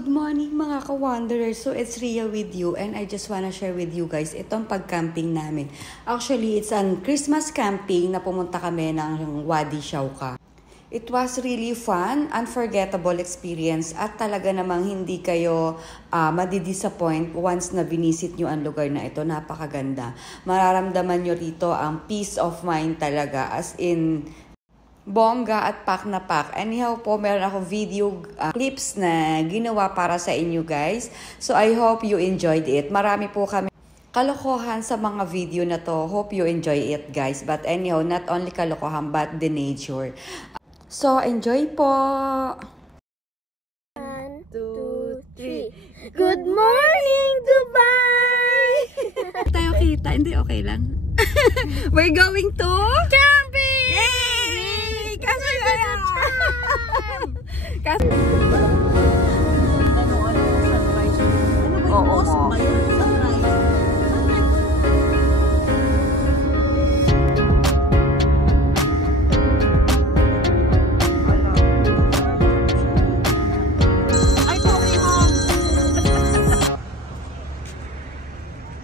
Good morning mga ka-wanderers. So it's Ria with you and I just wanna share with you guys itong pag-camping namin. Actually, it's an Christmas camping na pumunta kami ng Wadi Shauka. It was really fun, unforgettable experience at talaga namang hindi kayo madidisappoint once na binisit nyo ang lugar na ito. Napakaganda. Mararamdaman nyo rito ang peace of mind talaga, as in bongga at pak na pak. Anyhow po, meron ako video clips na ginawa para sa inyo guys. So I hope you enjoyed it. Marami po kami kalokohan sa mga video na to. Hope you enjoy it guys. But anyhow, not only kalokohan but the nature. So enjoy po! 1, 2, 3. Good morning, Dubai! Tayo kita, hindi okay lang. We're going to camping! Yay! Kasi kaya! Kasi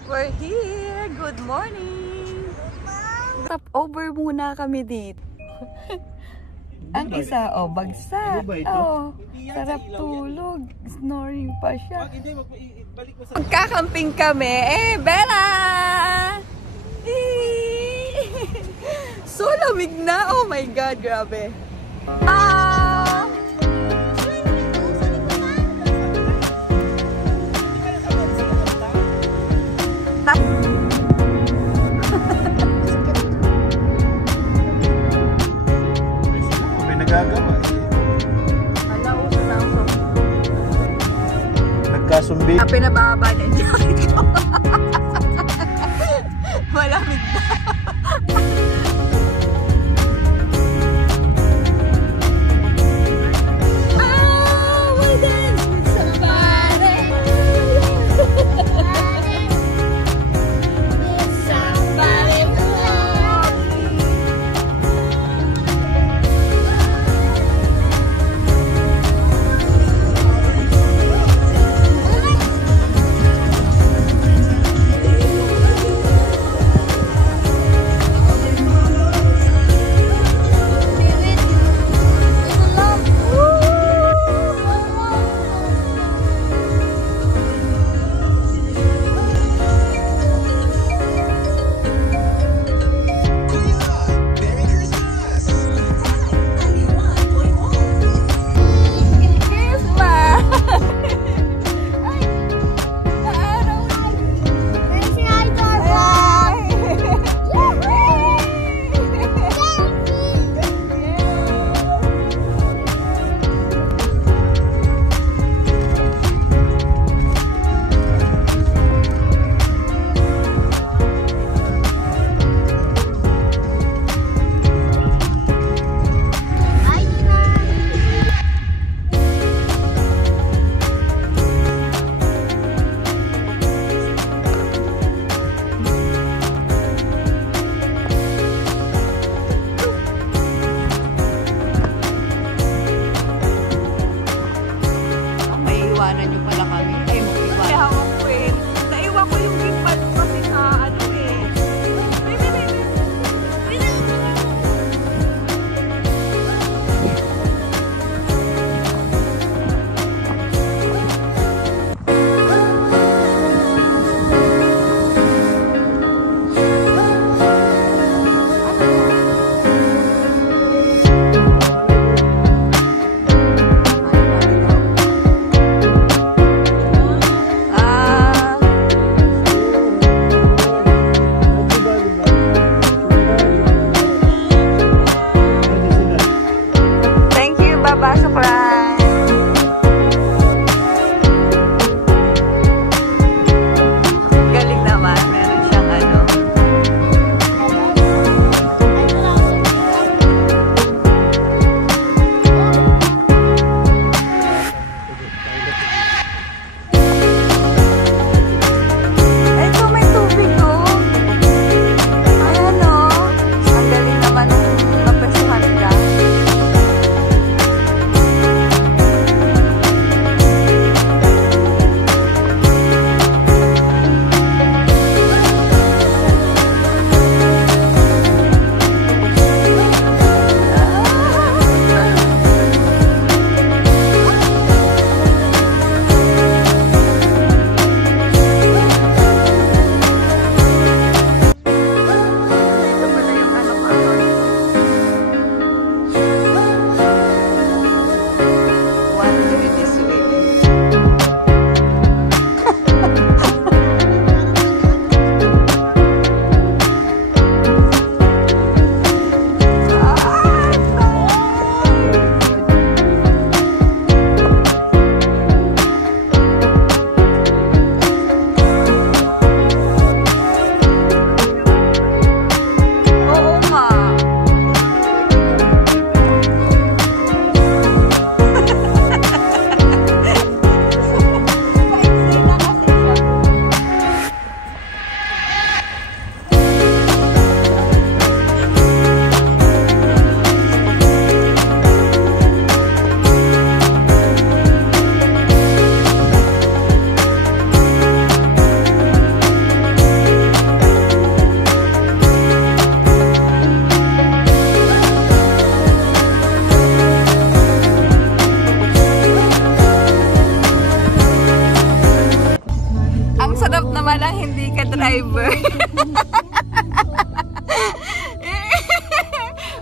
we're here! Good morning! Stop over muna kami dito. Ang isa, bagsak. Sarap tulog. Snoring pa siya. Kakamping kami. Bella! So lamig na. Oh my God, grabe. Nagagawa nagkasumbi. Pinababa niya yung jacket ko. Malamig na.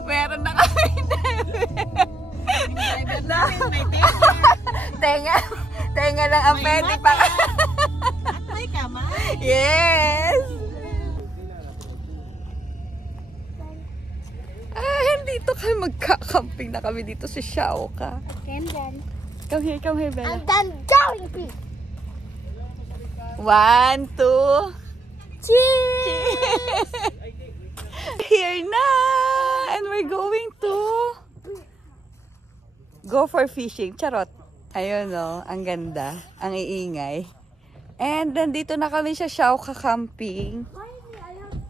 Meron na kami tenga lang ang pwede pa. May kamay. Yes! Dito kami magkakamping na kami dito sa Xiaoka. Come here, Bella. I'm done going. 1, 2, cheers! Here na! And we're going to go for fishing. Charot. Ayun o, ang ganda. Ang iingay. And nandito na kami sa Xiaoka camping.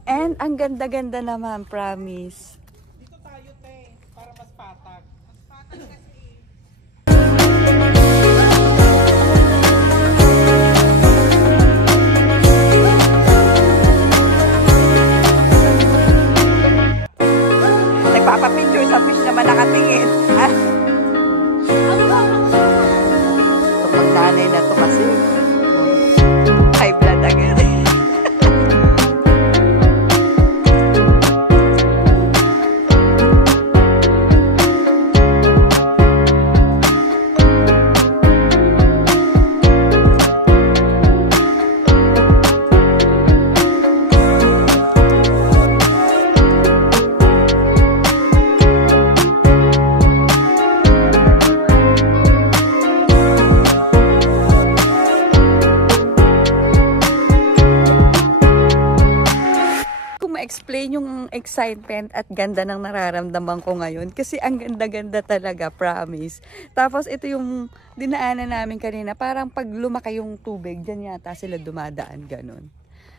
And ang ganda-ganda naman, promise. Dito tayo, te, para mas patag. Mas patag kasi. Nagpapapicture sa fish naman nakatingin. Itong magnanay na to kasi high blood agad. Explain yung excitement at ganda ng nararamdaman ko ngayon kasi ang ganda-ganda talaga, promise. Tapos ito yung dinaanan namin kanina, parang pag lumaki yung tubig, dyan yata sila dumadaan, ganun.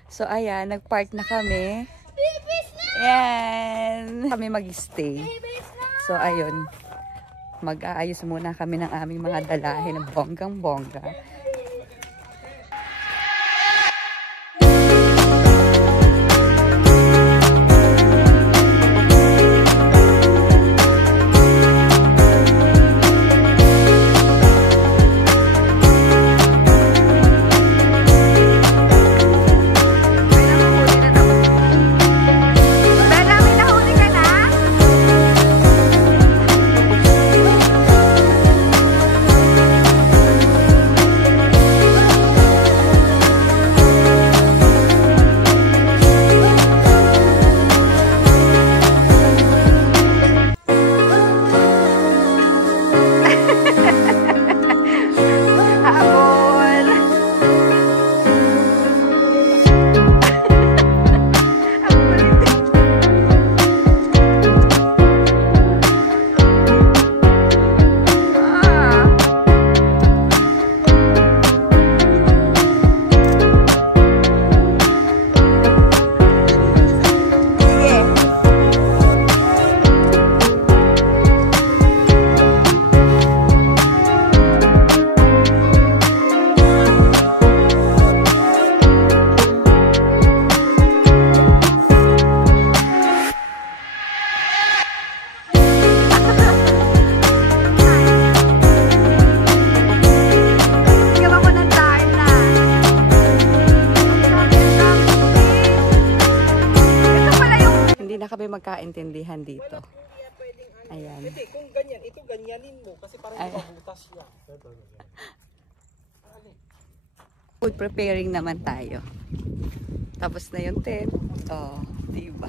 So ayan, nag-park na kami. Ayan, kami mag-stay. So ayun, mag-aayos muna kami ng aming mga dalahin ng bonggang-bongga. Magkaintindihan dito. Ayan. Hindi, kung ganyan, ito ganyanin mo kasi parang mabutas siya. Food preparing naman tayo. Tapos na yung tent. Oh, diba?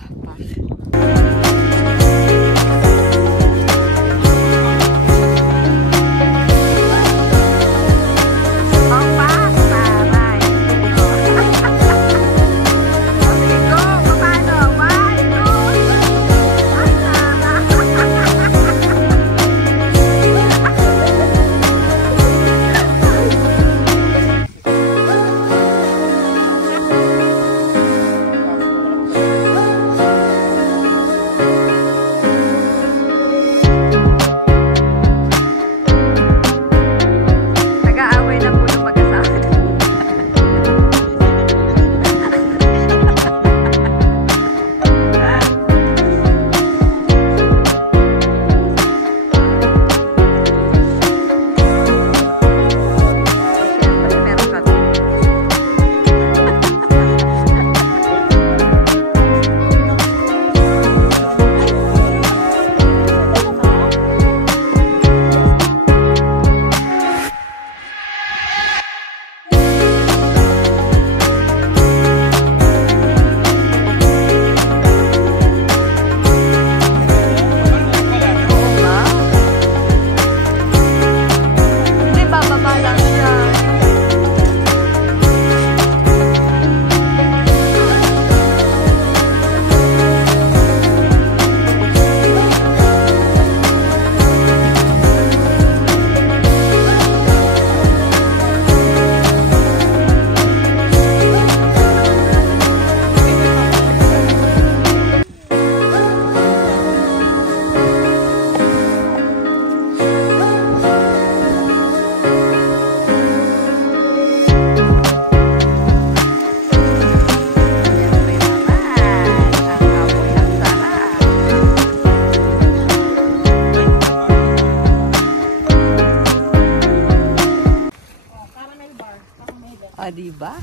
Diba?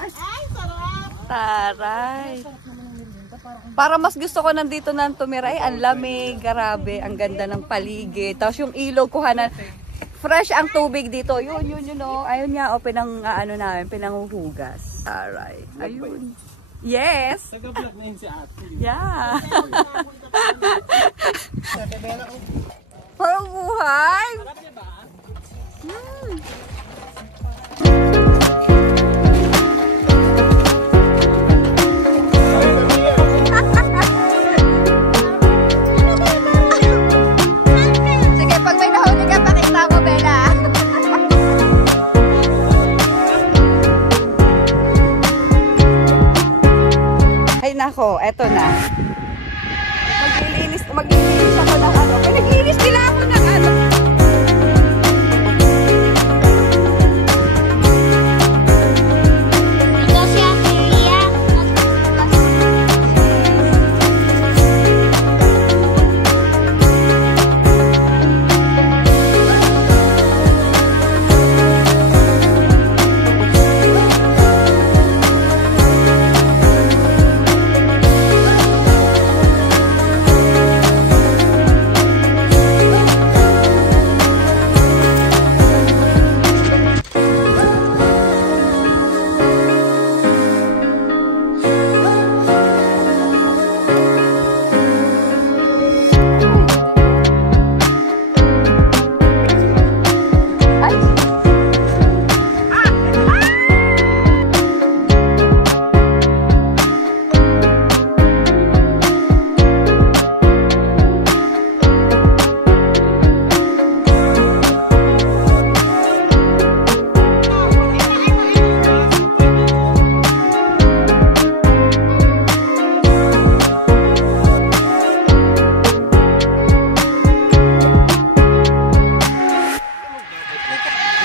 Ay, sarap! Taray. Para mas gusto ko nandito nang tumira. Ay, ang lamig, grabe. Ang ganda ng paligid. Tapos yung ilog kuhanan. Fresh ang tubig dito. Yun, oh. Ayun niya, o, namin, pinanghuhugas. Taray. Ayun. Yes! Taga-vlog na yun si ate. Yeah! Parang buhay! Sige, pag may nahuli ka, pakita mo, Bella. Ay nako, eto na. Maglilinis ako ng ano. Pinaglinis nila ako ng ano. Ito si Amelia.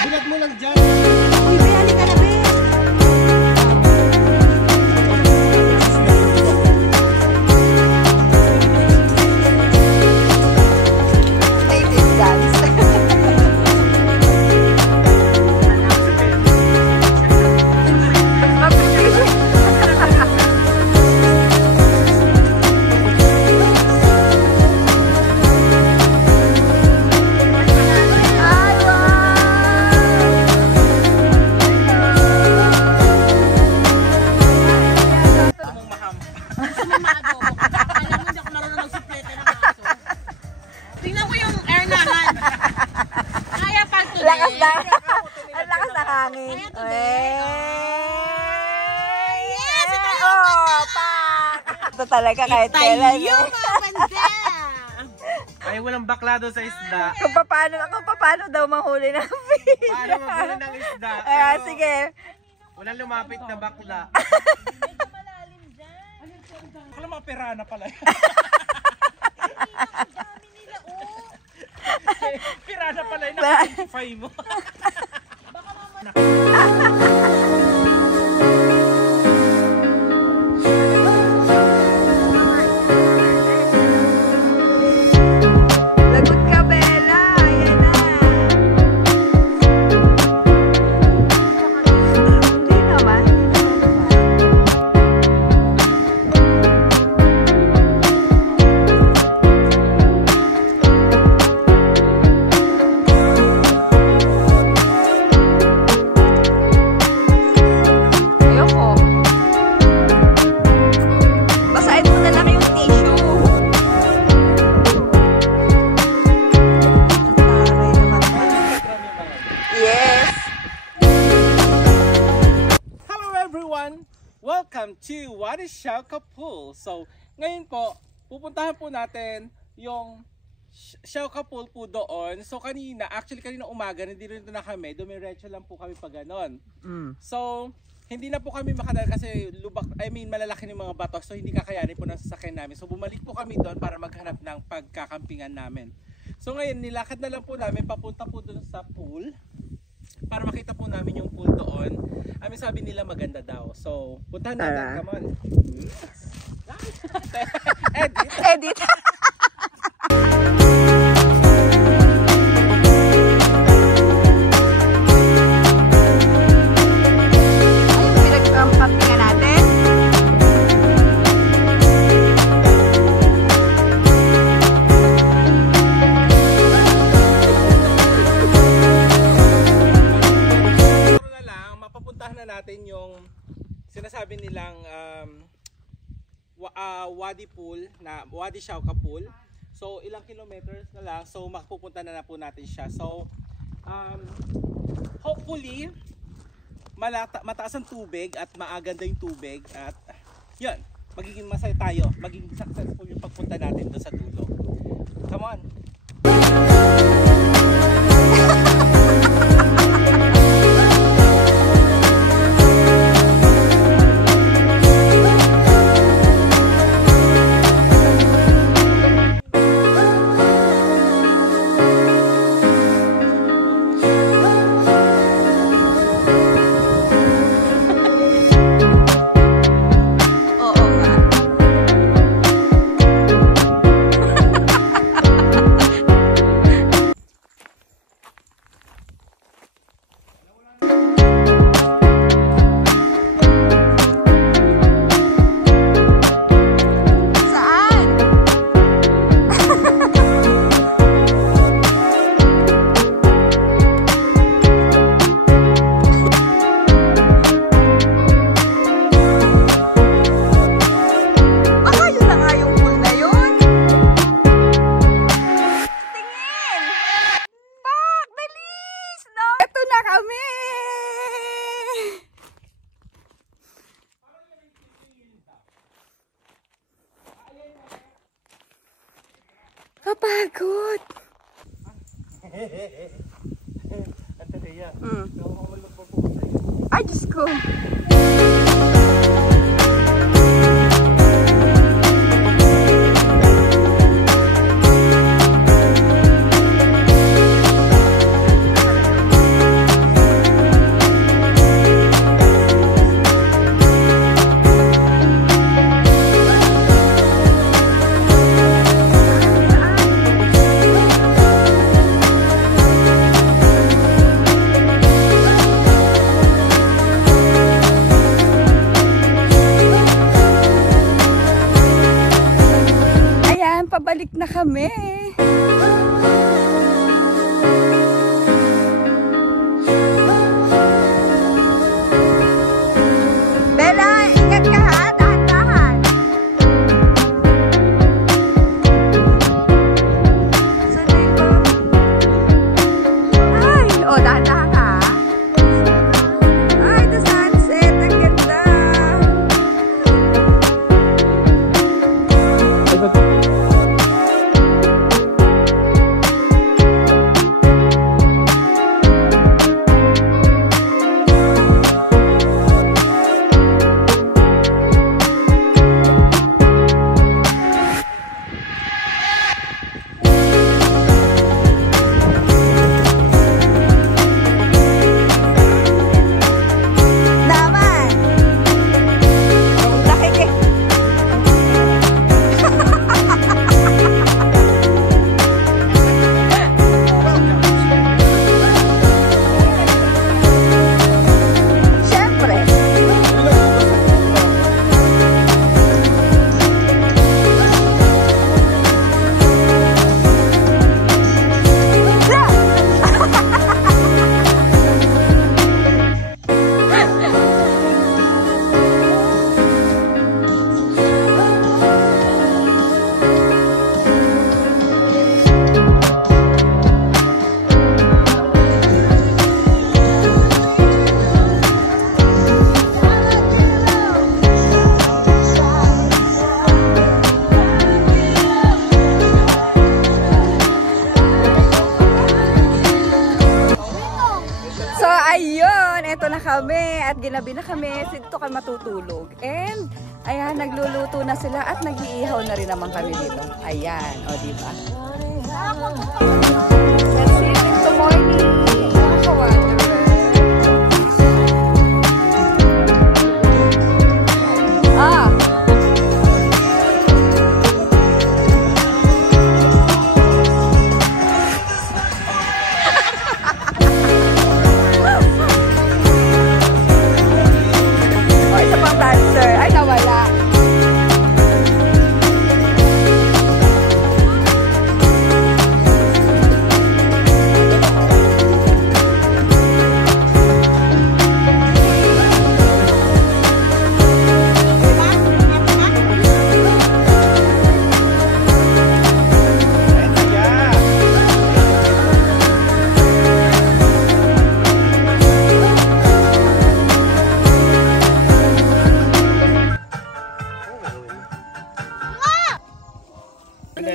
Bulat mo lang dyan. Uy, Bella, ka na, Bella. Native dance. Ay, wow! Anong maham? Alam mo, hindi ako marunong magsuplete ng aso. Tingnan mo yung ernahan. Kaya pag today. Lakas na. Ang lakas ng hangin. Kaya today. Yes! Oh, pak! Ito talaga kahit kailan. Tayo mga bandera. Ay, walang bakla doon sa isda. Kung paano daw mahuli ng fish. Paano magbuli ng isda? Ah, Pero sige. walang lumapit na bakla. Akala mga pirana pala. Pirana pala yung naka-identify mo. Lagot ka, Bella. Ayan na. Hindi naman. Ayoko. Basahin mo na lang yung tissue. Taray naman. Yes. Hello everyone! Welcome to What is Xiaoka Pool? So, ngayon po, pupuntahan po natin yung Xiaoka Pool po doon. So, kanina umaga, nandito na kami, dumiretso lang po kami pa ganon. So, hindi na po kami makadal kasi malalaki ng mga batok, so hindi kakayanin po ng sasakyan namin. So, bumalik po kami doon para maghanap ng pagkakampingan namin. So, ngayon, nilakad na lang po namin papunta po doon sa pool para makita po namin yung pool doon. Sabi nila maganda daw. So, puntahan natin. Come on. Edit. Edit. Wadi Pool, na Wadi Shauka Pool. So ilang kilometers na lang, so mapupunta na po natin siya. So hopefully mataas ang tubig at maaganda yung tubig at yun, magiging masaya tayo, magiging successful yung pagpunta natin doon sa dulo. Come on! Kapagod! Andrea, Ay, Diyos ko! Pabalik na kami. Bella, ingat ka ha, dahan-dahan. Sanay ko. Ay, dahan-dahan ka. Ay, the sunset, ang ganda. Eto na kami at ginabi na kami. Dito kami matutulog. And, ayan, nagluluto na sila at nag-iihaw na rin naman kami dito. Ayan, o diba? Let's see, it's the morning.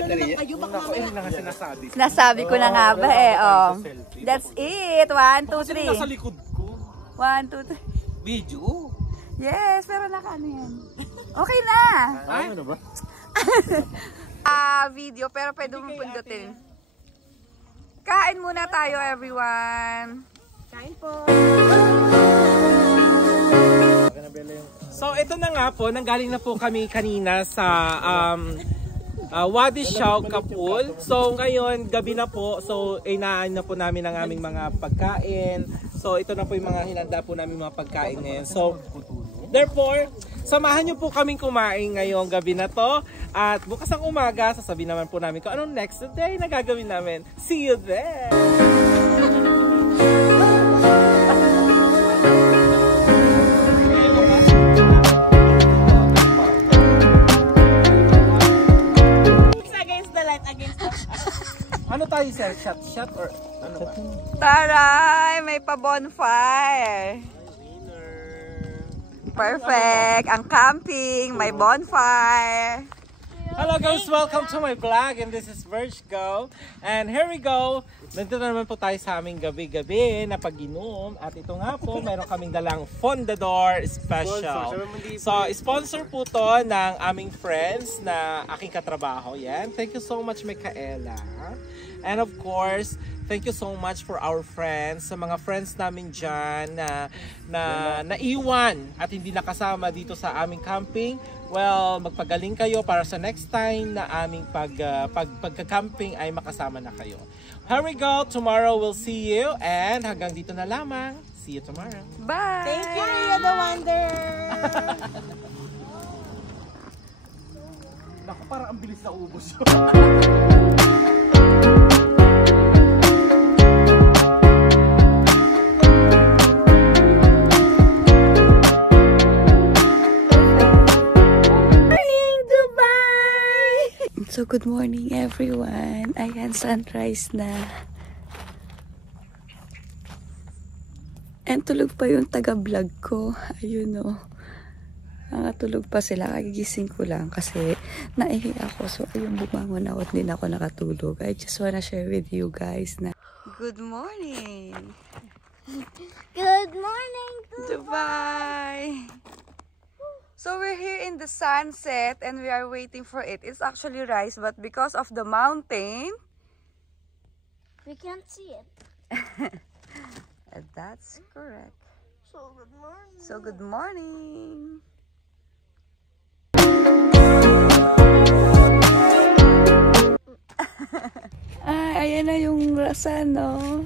lang kayo, baka Ako yun lang ang sinasabi. Nasabi ko na nga ba eh. Oh. That's it. 1, 2, Sino nasa 3. likod ko? 1, 2, 3. Video. Yes, pero nakaano yan. Okay na. Ay, ano ba? Video, pero pwede mong pindutin. Kain muna tayo, everyone. kain po. So ito na nga po, nanggaling na po kami kanina sa Wadi Siao Kapul. So ngayon, gabi na po. So inaan na po namin ang aming mga pagkain. So ito na po yung mga hinanda po namin mga pagkain ngayon. So therefore, samahan niyo po kaming kumain ngayong gabi na to. At bukas ang umaga, sasabihin naman po namin kung anong next day na gagawin namin. See you there! Ano tayo sir? Shot or ano ba? Taray! May pa-bonfire. Perfect! Ang camping, may bonfire. Hello guys! Welcome to my vlog and this is Verge Go. And here we go! Nandito na naman po tayo sa aming gabi-gabi na pag-inom. At ito nga po, meron kaming dalang Fondador Special. So, sponsor po to ng aming friends na aking katrabaho. Yan. Thank you so much, Micaela. And of course, thank you so much for our friends, sa mga friends namin dyan na naiwan at hindi nakasama dito sa aming camping. Well, magpagaling kayo para sa next time na aming pagka-camping ay makasama na kayo. Here we go. Tomorrow we'll see you and hanggang dito na lamang. See you tomorrow. Bye! Thank you, Ria the Wonder! Naku, parang ang bilis na ubos. So, good morning everyone. Ayan, sunrise na. And tulog pa yung taga-vlog ko. Ayun o. Nakatulog pa sila. Kagigising ko lang kasi naihi ako. So, ayun, bumangon ako at din ako nakatulog. I just wanna share with you guys na good morning. Good morning, Dubai. So we're here in the sunset and we are waiting for it. It's actually rise, but because of the mountain, we can't see it. that's correct. So good morning. So good morning. Ayan na yung rasa, no?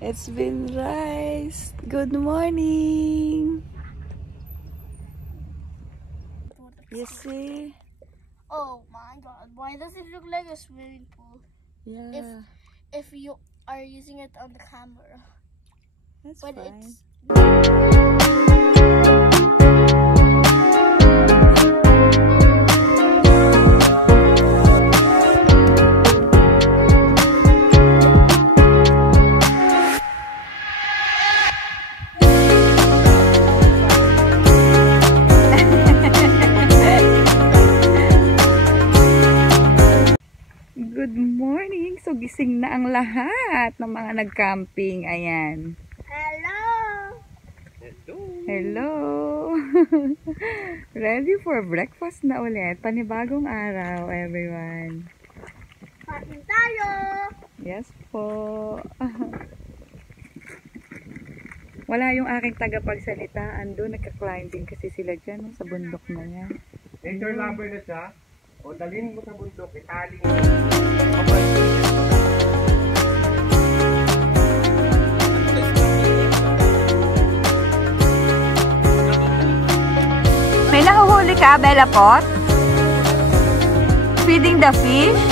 It's been rise. Good morning. You see? Oh my god, why does it look like a swimming pool? Yeah, If you are using it on the camera. that's But fine. it's Good morning! So, gising na ang lahat ng mga nag-camping. Ayan. hello. Hello! Ready for breakfast na ulit. Panibagong araw, everyone. Kain tayo. Yes po. Wala yung aking tagapagsalita. Ando, nagka-climbing kasi sila dyan, no, sa bundok na yan. Nature lover na siya. O dalhin mo sa bundok, italing mo. May nahuhuli ka, Bella Pot? Feeding the fish?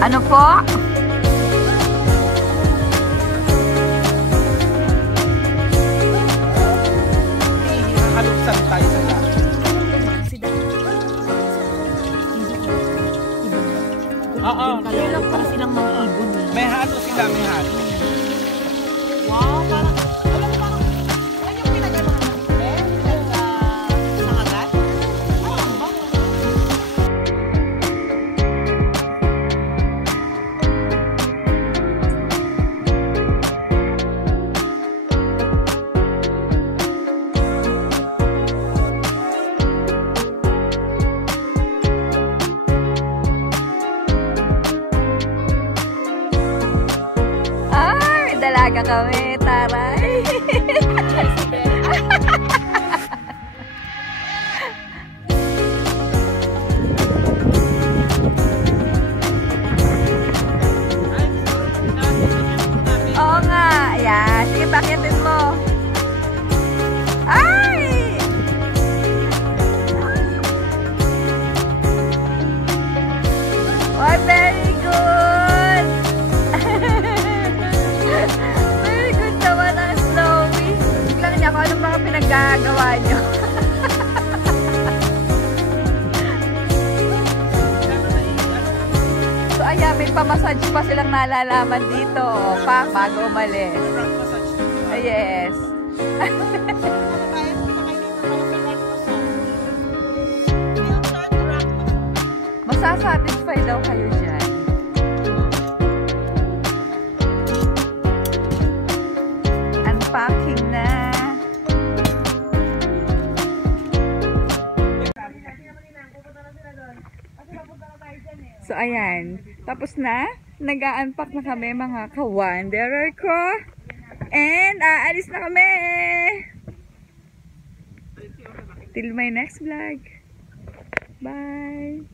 Ano po? Haluksan tayo sa lahat. Oo. Kailan para silang mga ibon eh. May halo sila, may halo. Wow, parang, alam mo parang, yan yung pinaganohan ng sa sangagan? Ay, ang bango. kami, taray. Oo nga. Ayan. Sige, pakitin mo. Ay! Oh, very good! Very good naman ang Snowy. Tignan niya kung anong mga pinaggagawa niyo. So, ayan, may pamassage pa silang nalalaman dito. Pa, bago umalis. Yes. Masasatisfy daw kayo dyan. Unpacking na. So, ayan. Tapos na. Nag-a-unpack na kami mga ka-wanderer ko. And, aalis na kami. Till my next vlog. Bye.